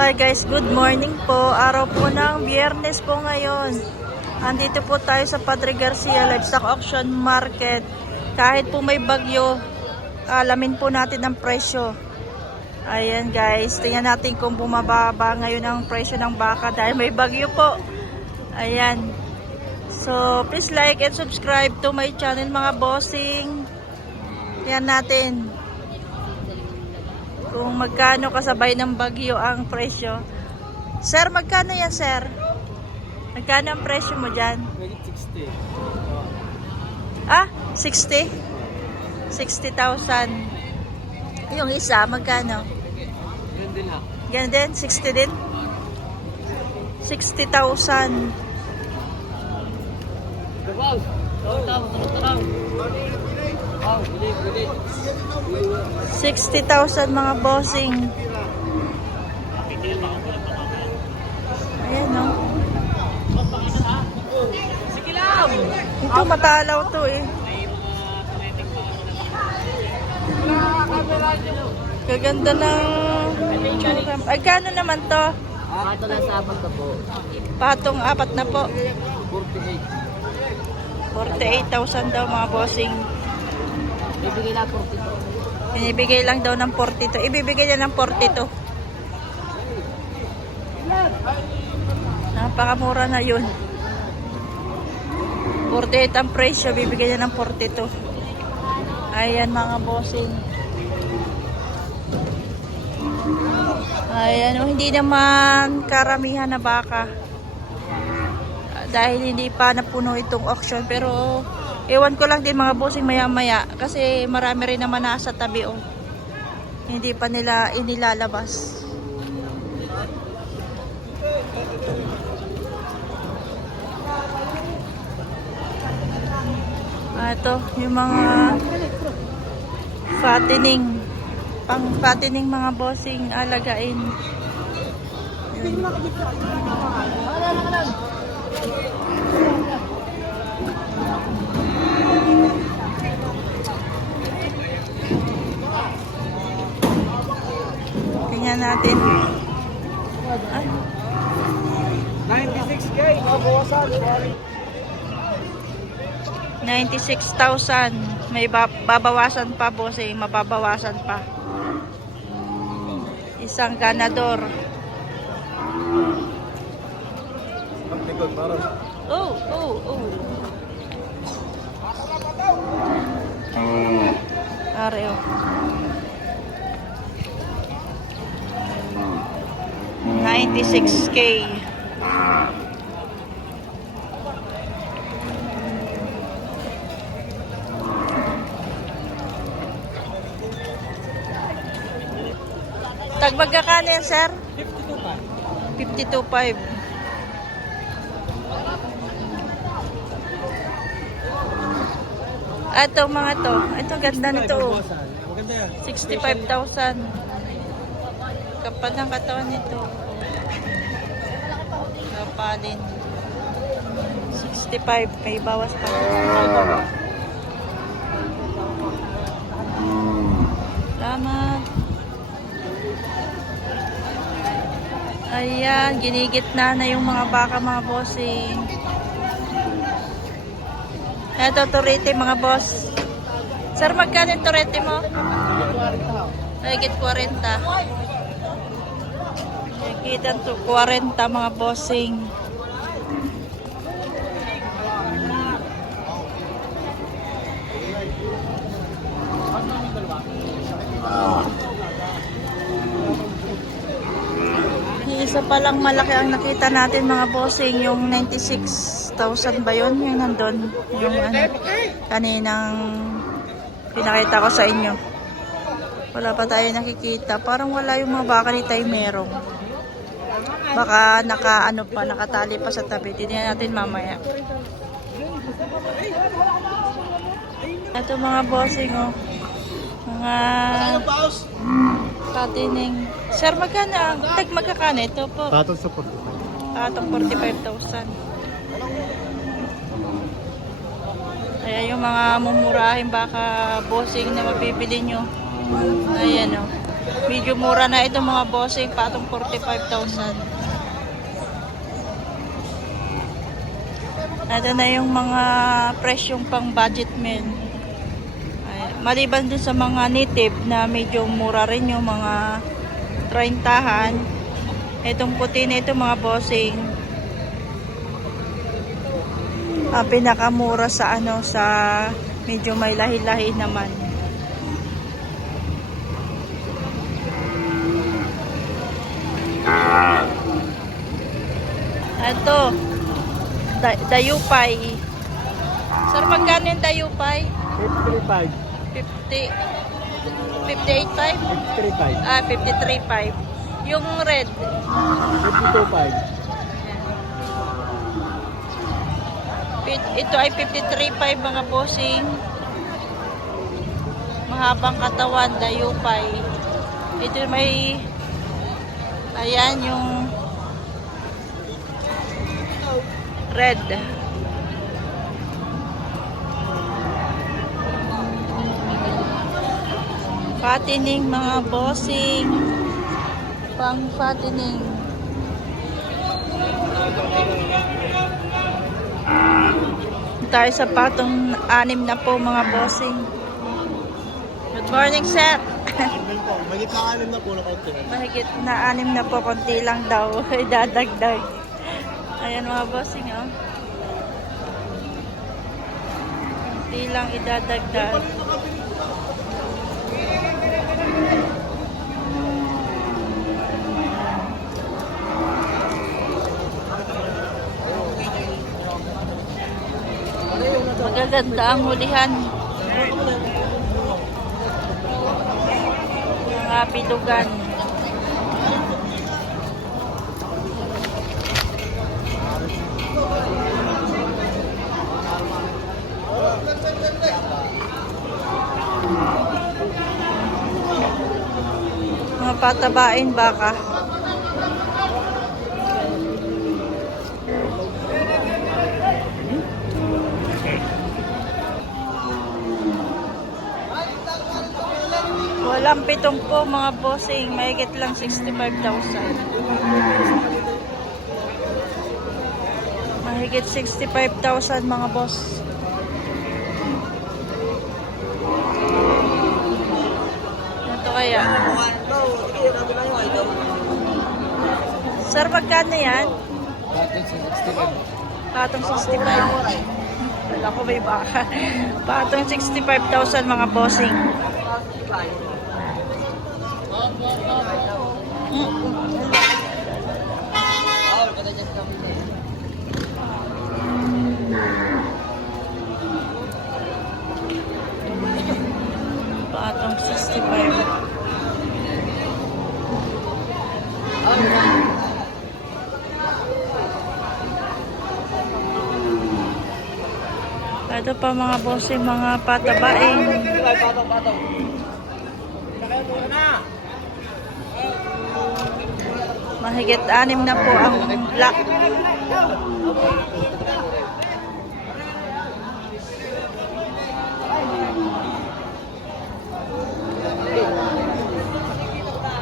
Hi guys, good morning po. Araw po ng Biyernes po ngayon. Andito po tayo sa Padre Garcia Livestock Auction Market. Kahit po may bagyo, alamin po natin ang presyo. Ayan guys, tingnan natin kung bumababa ngayon ang presyo ng baka dahil may bagyo po. Ayan. So, please like and subscribe to my channel mga bossing. Tingnan natin kung magkano kasabay ng bagyo ang presyo. Sir, magkano yan, sir? Magkano ang presyo mo dyan? 60. Ah, 60? 60,000. Yung isa, magkano? Yan din ha. Ganun din? 60 din? 60,000. Wow! Tawag. Wow, bili. 60,000 mga bossing. Ayan, no? Sige lang! Ito, matalaw to eh. Kaganda ng... Ay, gano'n naman to? Ito lang sa apat na po. Patong apat na po. 48. 48,000 daw mga bossing. Bibigay lang 42. Binibigay lang daw ng 42. Ibibigay niya ng 42. Napakamura na yun. 48 ang presyo. Bibigay niya ng 42. Ayan mga bossing. Ayan. Hindi naman karamihan na baka. Dahil hindi pa napuno itong auction. Pero ewan ko lang din mga bossing maya-maya. Kasi marami rin naman nasa tabi oh. Hindi pa nila inilalabas. Ito, yung mga fattening. Pang fattening mga bossing alagain. Yun. Tingnan natin. Ay. 96K! Mabawasan! 96,000. May babawasan pa, bossing. Mababawasan pa. Isang ganador. Oh. Areo. 96K. Tagmagkakano yan, sir? 52.5. Ito mga to. Ito ganda nito. Maganda yan. 65,000. Kapal ng katawan nito. Kapalin. 65. May bawas pa. Salamat. Ayan, ginigitna na yung mga baka mga bossing. Ito, turete mga boss. Sir, magkano yung turete mo? Higit 40. Nakikita to 40 mga bossing. Isa pa lang malaki ang nakita natin mga bossing, yung 96,000 ba yun? Yung nandun, yung ano, kaninang pinakita ko sa inyo. Wala pa tayo nakikita. Parang wala yung mga baka ni Tay Merong. Baka nakatali pa sa tabi. Tingnan natin mamaya. Ito mga bossing oh. Mga patining. Sir, magkano? Magkakano ito po? Patong sa 45. Patong 45,000. Kaya yung mga mumurahin baka bossing na mabibili nyo. Ayan o. Medyo mura na ito mga bossing, patong 45,000. Ito na yung mga presyong pang budget meal. Maliban dun sa mga native na medyo mura rin yung mga 30-han. Itong puti na ito mga bossing. Ang pinakamura sa sa medyo may lahi-lahi naman. Ito, dayupay. Sir, magkano yung dayupay? 53.5. 50, 58.5? 53.5. 53.5. Yung red, 52.5. ito ay 53.5 mga bossing. Mahabang katawan, dayupay. Ito may, ayan yung red. Fattening mga bossing. Pang fattening. Tayo sa patong 6 na po mga bossing. Good morning, sir. Mahigit na 6 na po na konti. Mahigit na 6 na po, konti lang daw. Idadagdag. Ayan mga bossing, oh. Konti lang idadagdag. Magaganda ang hulihan. Mga bilugan. Mga patabain baka. Walang 70 mga bossing, mahigit lang 65,000. Mahigit 65,000 mga boss. Ito kaya. Sir, magkano yan? Patong 65. Wala ko may baka. Patong 65,000 mga bossing. Patong 65. Ito pa mga bossing, mga patabain. Mahigit 6 na po ang black.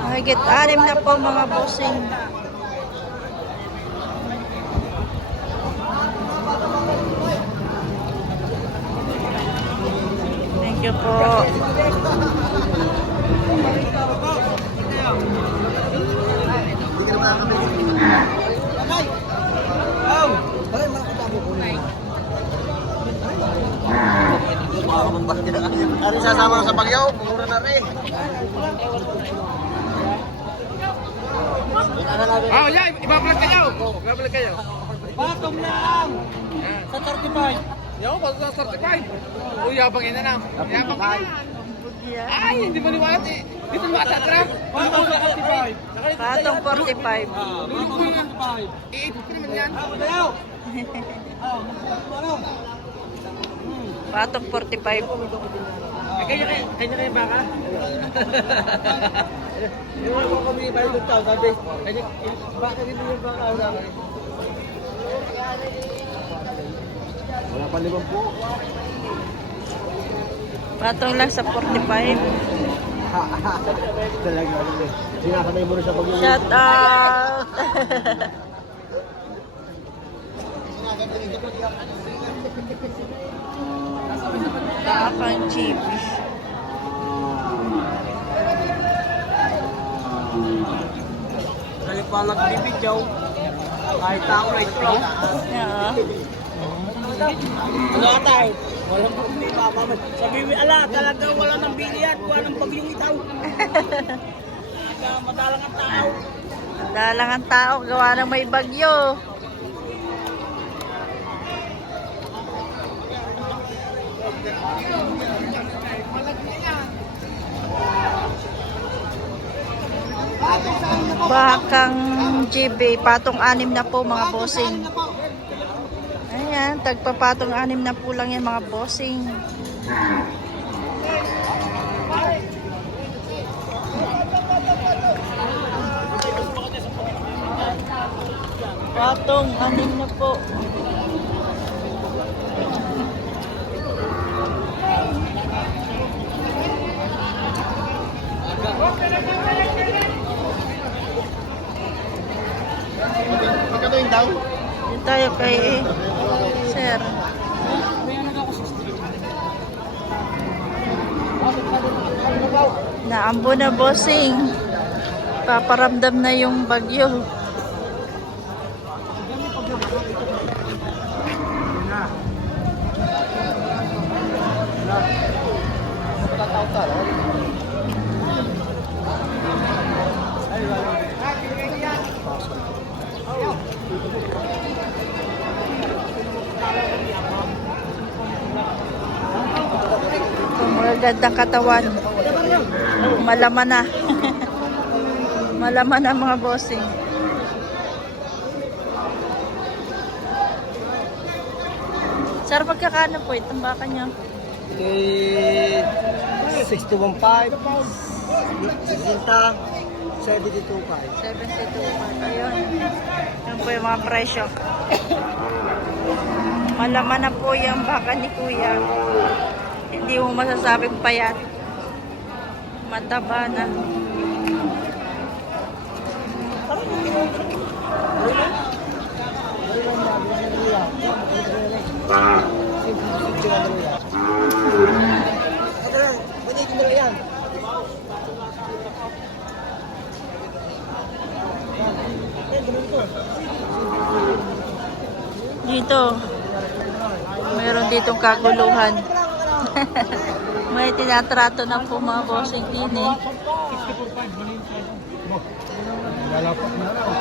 Mahigit 6 na po mga bossing. Thank you po. Ano sasama sa Bagyaw? Mura na rin. Oh, yeah, ibablog kayo. Ibablog kayo. Patong lang! Sa 35. Yo, pag sa 35. Uy, yabang ina na. Yabang ka. Ay, hindi mo niwala. Dito mo atatrap. Patong sa 35. Patong 45. Lulog mo nga. I-80 naman yan. Bayaw! Patong 45. Kanya baka? Yung ako kami bayo ng tao, sabi, baka rin yung baka wala ka. Wala pa 5 po. Patong lang sa 45. Talaga. Sinasanay mo rin sa pag-iwi. Shout out! Tapang cheap. Kaya pala bibidyaw. Kahit tao na ito lang. Oo. Ano atay? Walang problema. Sabi mo, ala, talagang wala nang bilihan. Wala nang bagyong itaw. Madalang ang tao. Dalang ang tao, gawa ng may bagyo. Bakang GB, patong 6 na po mga bossing. Ayan, tagpapatong 6 na po lang yan mga bossing. Patong 6 na po. Magkano yung down? Dito tayo kay Sir. Naambo na bossing. Paparamdam na yung bagyo. Magandang katawan. Malaman na. Malaman na mga bossing. Sir, magkakano po itong baka niyo? 615, 60, 72.5. 72 ayun. Yan po yung mga presyo. Malaman na po yung baka ni Kuya. Hindi mo masasabing payat. Mataba na. Dito. Mayroon ditong kaguluhan. May tinatrato na po mga bossing din eh. Lalapak na lang.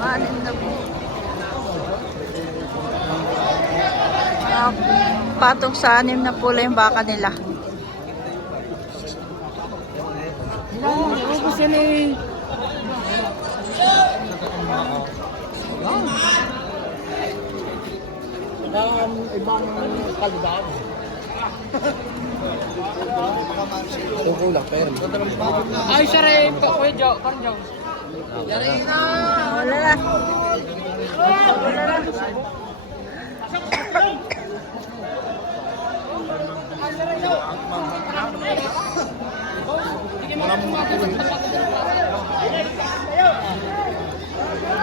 Anim na po. Patong sa 6 na pula yung baka nila. Ubus yan eh. Ang ibang kalidad. Kukulang, pero. Ay, siya rin. Kuya Jo, parang Jo. Wala na. Wala na.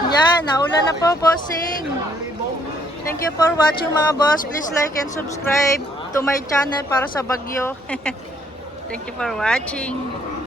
Yan, naulan na po, bossing. Thank you for watching mga boss. Please like and subscribe to my channel para sa bagyo. Thank you for watching.